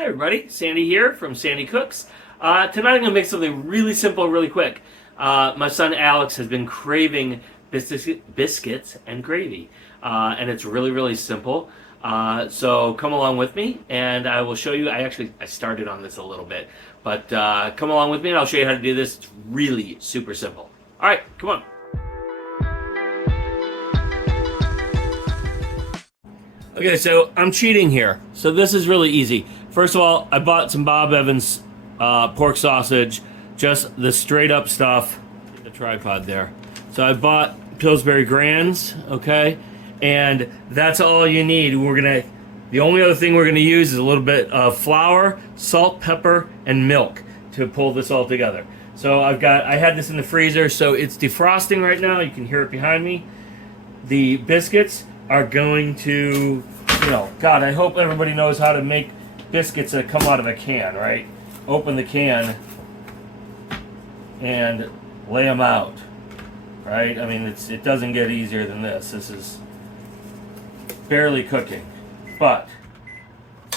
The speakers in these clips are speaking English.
Hi everybody, Sandy here from Sandi Cooks. Tonight I'm going to make something really simple, really quick. My son Alex has been craving biscuits and gravy, and it's really, really simple. So come along with me, and I will show you. I started on this a little bit, but come along with me, and I'll show you how to do this. It's really super simple. All right, come on. Okay, so I'm cheating here. So this is really easy. First of all, I bought some Bob Evans pork sausage, just the straight up stuff. Get the tripod there. So I bought Pillsbury Grands, okay? And that's all you need. The only other thing we're gonna use is a little bit of flour, salt, pepper, and milk to pull this all together. So I had this in the freezer, so it's defrosting right now. You can hear it behind me. The biscuits are going to, God, I hope everybody knows how to make biscuits that come out of a can, right? Open the can and lay them out, right? I mean, it doesn't get easier than this. This is barely cooking, but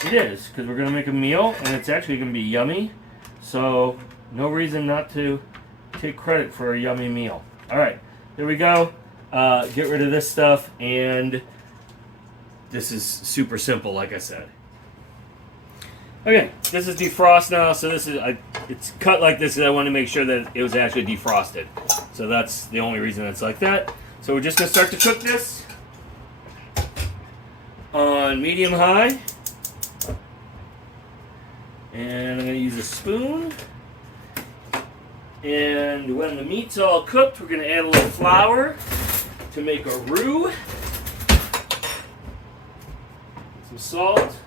it is, because we're going to make a meal, and it's actually going to be yummy, so no reason not to take credit for a yummy meal. All right, there we go. Get rid of this stuff, and this is super simple, like I said. Okay, this is defrost now, so it's cut like this because I want to make sure that it was actually defrosted. So that's the only reason it's like that. So we're just going to start to cook this on medium-high. And I'm going to use a spoon. And when the meat's all cooked, we're going to add a little flour to make a roux, some salt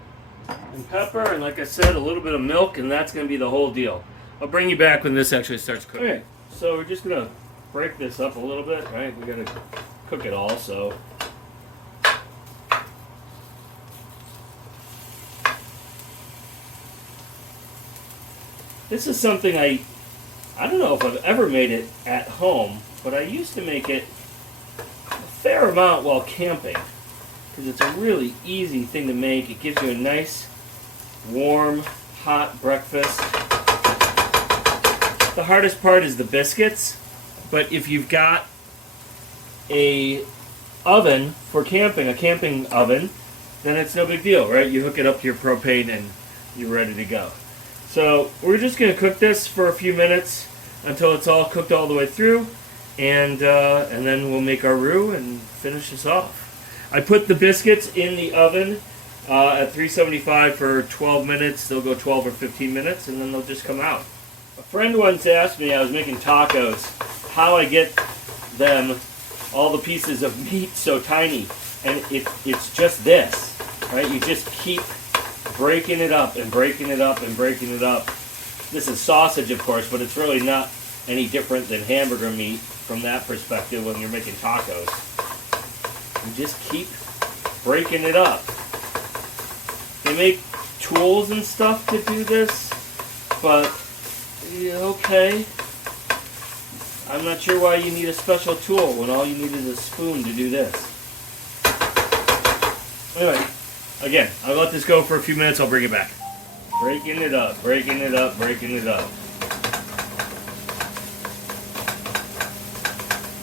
and pepper, and like I said, a little bit of milk, and that's going to be the whole deal. I'll bring you back when this actually starts cooking. Okay, so we're just going to break this up a little bit, right? We got to cook it all, so. This is something I don't know if I've ever made it at home, but I used to make it a fair amount while camping, because it's a really easy thing to make. It gives you a nice, warm, hot breakfast. The hardest part is the biscuits, but if you've got a oven for camping, a camping oven, then it's no big deal, right? You hook it up to your propane and you're ready to go. So we're just going to cook this for a few minutes until it's all cooked all the way through, and then we'll make our roux and finish this off. I put the biscuits in the oven at 375 for 12 minutes. They'll go 12 or 15 minutes, and then they'll just come out. A friend once asked me, I was making tacos, how I get them, all the pieces of meat so tiny, and it's just this, right? You just keep breaking it up and breaking it up and breaking it up. This is sausage, of course, but it's really not any different than hamburger meat from that perspective when you're making tacos. You just keep breaking it up. They make tools and stuff to do this, but okay. I'm not sure why you need a special tool when all you need is a spoon to do this. Anyway, again, I'll let this go for a few minutes. I'll bring it back. Breaking it up, breaking it up, breaking it up.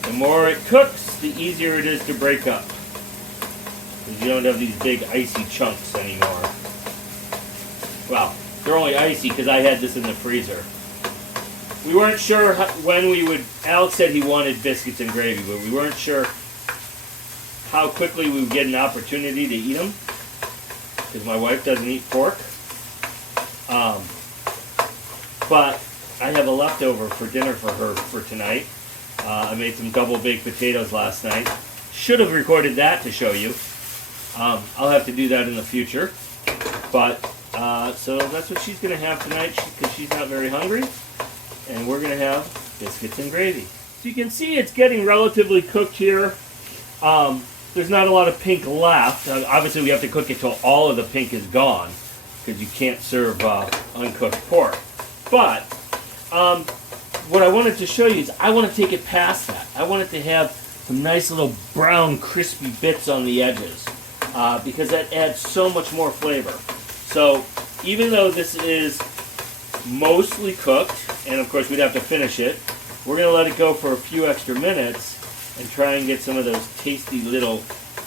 The more it cooks, the easier it is to break up, because you don't have these big icy chunks anymore. Well, they're only icy because I had this in the freezer. We weren't sure when we would. Alex said he wanted biscuits and gravy, but we weren't sure how quickly we would get an opportunity to eat them, because my wife doesn't eat pork. But I have a leftover for dinner for her for tonight. I made some double baked potatoes last night. Should have recorded that to show you. I'll have to do that in the future. But so that's what she's going to have tonight, because she's not very hungry. And we're going to have biscuits and gravy. So you can see it's getting relatively cooked here. There's not a lot of pink left. Obviously, we have to cook it till all of the pink is gone, because you can't serve uncooked pork. But what I wanted to show you is I want to take it past that. I want it to have some nice little brown, crispy bits on the edges, because that adds so much more flavor. So even though this is mostly cooked, and of course we'd have to finish it, we're going to let it go for a few extra minutes and try and get some of those tasty little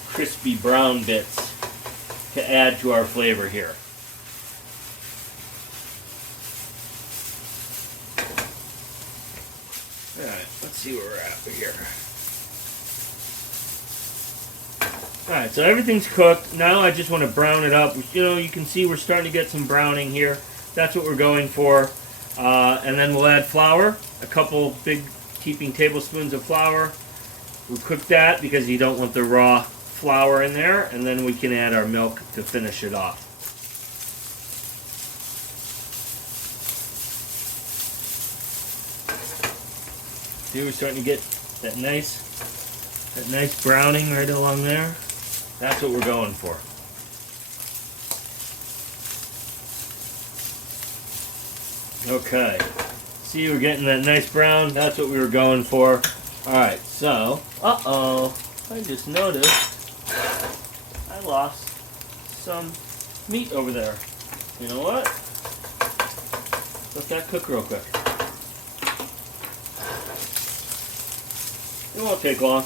crispy brown bits to add to our flavor here. Alright, let's see where we're at here. Alright, so everything's cooked. Now I just want to brown it up. You know, you can see we're starting to get some browning here. That's what we're going for. And then we'll add flour, a couple big heaping tablespoons of flour. We'll cook that because you don't want the raw flour in there. And then we can add our milk to finish it off. See, we're starting to get that nice browning right along there. That's what we're going for. Okay. See, we're getting that nice brown. That's what we were going for. Alright, so, I just noticed I lost some meat over there. You know what? Let that cook real quick. It won't take long.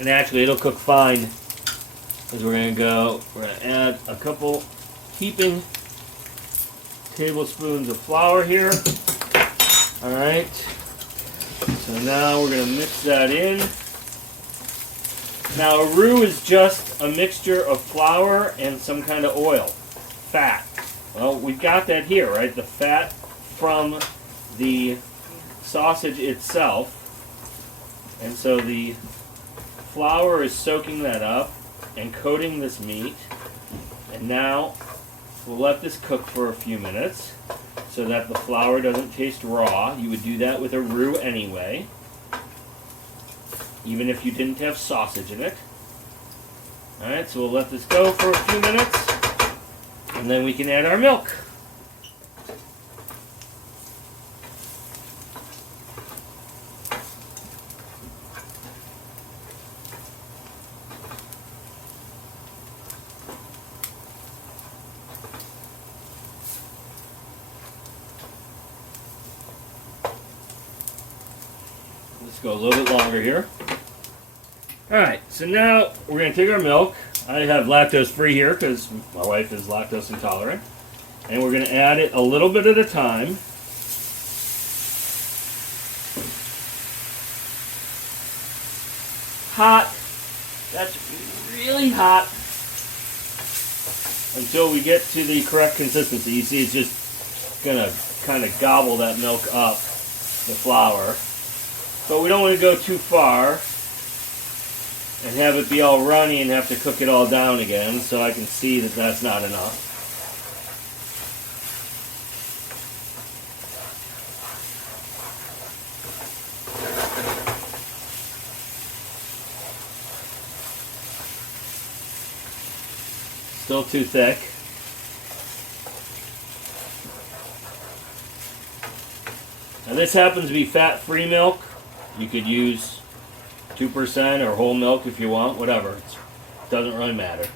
And actually, it'll cook fine because we're going to add a couple heaping tablespoons of flour here. Alright. So now we're going to mix that in. Now, a roux is just a mixture of flour and some kind of oil. Fat. Well, we've got that here, right? The fat from the sausage itself. And so the flour is soaking that up and coating this meat. And now we'll let this cook for a few minutes so that the flour doesn't taste raw. You would do that with a roux anyway, even if you didn't have sausage in it. Alright, so we'll let this go for a few minutes and then we can add our milk. Let's go a little bit longer here. Alright, so now we're going to take our milk. I have lactose free here because my wife is lactose intolerant. And we're going to add it a little bit at a time. Hot. That's really hot. Until we get to the correct consistency. You see it's just going to kind of gobble that milk up, the flour. But we don't want to go too far and have it be all runny and have to cook it all down again, so I can see that that's not enough. Still too thick. Now this happens to be fat-free milk. You could use 2% or whole milk if you want, whatever. It doesn't really matter.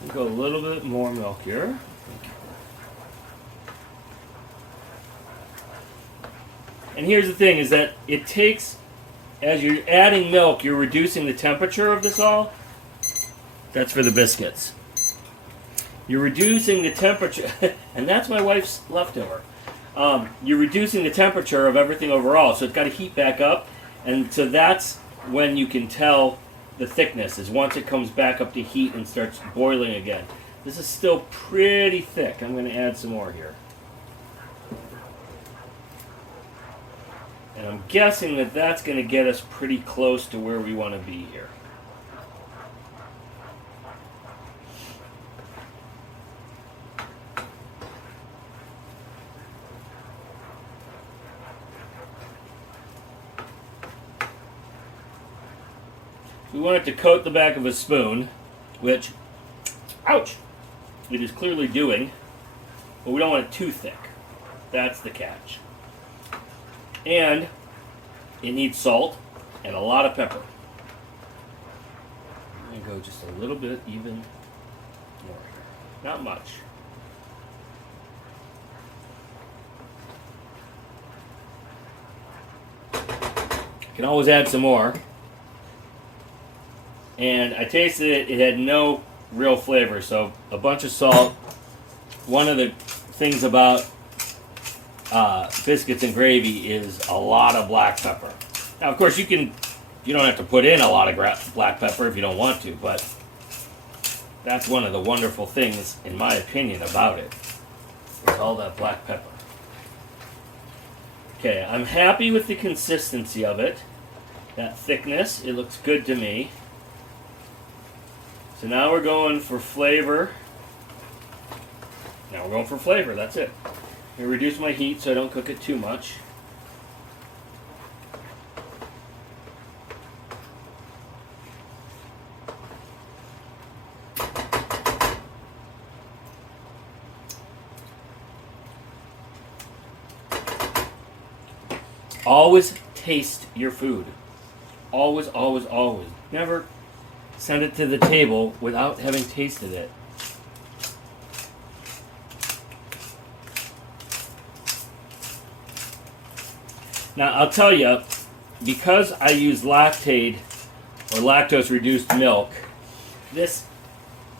We'll go a little bit more milk here. And here's the thing, is that it takes, as you're adding milk, you're reducing the temperature of this all. That's for the biscuits. You're reducing the temperature, and that's my wife's leftover. You're reducing the temperature of everything overall, so it's got to heat back up, and so that's when you can tell the thickness, is once it comes back up to heat and starts boiling again. This is still pretty thick. I'm going to add some more here. And I'm guessing that that's going to get us pretty close to where we want to be here. We want it to coat the back of a spoon, which, ouch, it is clearly doing, but we don't want it too thick. That's the catch. And it needs salt and a lot of pepper. I'm going to go just a little bit even more here. Not much. You can always add some more. And I tasted it, it had no real flavor, so a bunch of salt. One of the things about biscuits and gravy is a lot of black pepper. Now, of course, you don't have to put in a lot of black pepper if you don't want to, but that's one of the wonderful things, in my opinion, about it. Is all that black pepper. Okay, I'm happy with the consistency of it. That thickness, it looks good to me. So now we're going for flavor. That's it. I'm going to reduce my heat so I don't cook it too much. Always taste your food. Always, always, always. Never send it to the table without having tasted it. Now, I'll tell you, because I use lactate or lactose reduced milk, this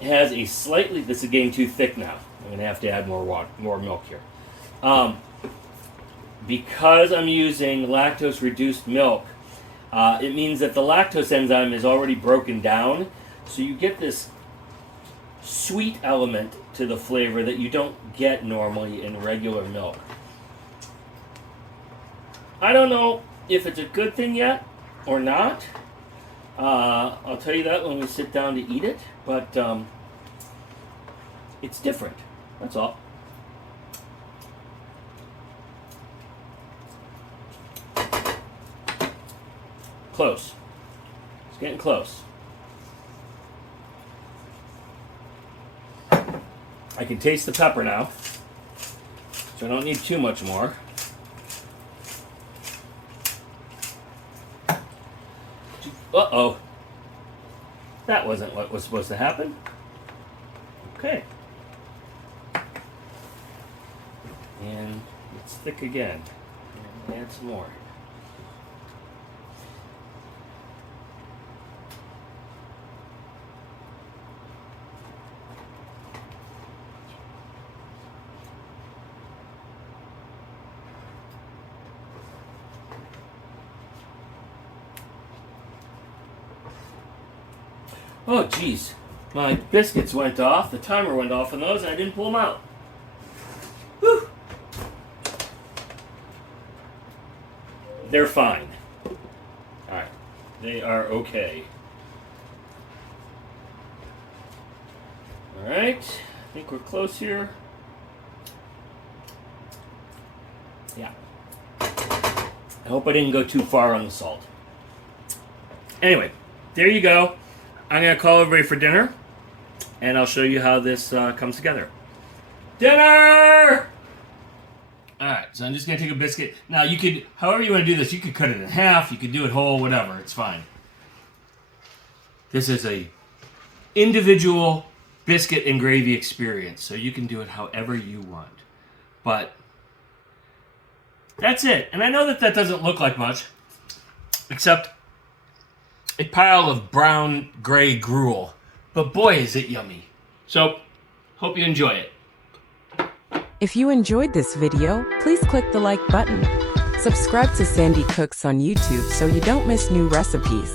has a slightly, this is getting too thick now. I'm going to have to add more milk here. Because I'm using lactose reduced milk, it means that the lactose enzyme is already broken down, so you get this sweet element to the flavor that you don't get normally in regular milk. I don't know if it's a good thing yet or not. I'll tell you that when we sit down to eat it, but it's different. That's all. Close. It's getting close. I can taste the pepper now, so I don't need too much more. Uh-oh. That wasn't what was supposed to happen. Okay. And it's thick again. And add some more. Oh, geez. My biscuits went off. The timer went off on those, and I didn't pull them out. Whew. They're fine. Alright. They are okay. Alright. I think we're close here. Yeah. I hope I didn't go too far on the salt. Anyway, there you go. I'm going to call everybody for dinner, and I'll show you how this comes together. Dinner! Alright, so I'm just going to take a biscuit. Now, you could, however you want to do this, you could cut it in half, you could do it whole, whatever, it's fine. This is a individual biscuit and gravy experience, so you can do it however you want. But that's it. And I know that doesn't look like much, except a pile of brown gray gruel. But boy, is it yummy. So, hope you enjoy it. If you enjoyed this video, please click the like button. Subscribe to Sandi Cooks on YouTube so you don't miss new recipes.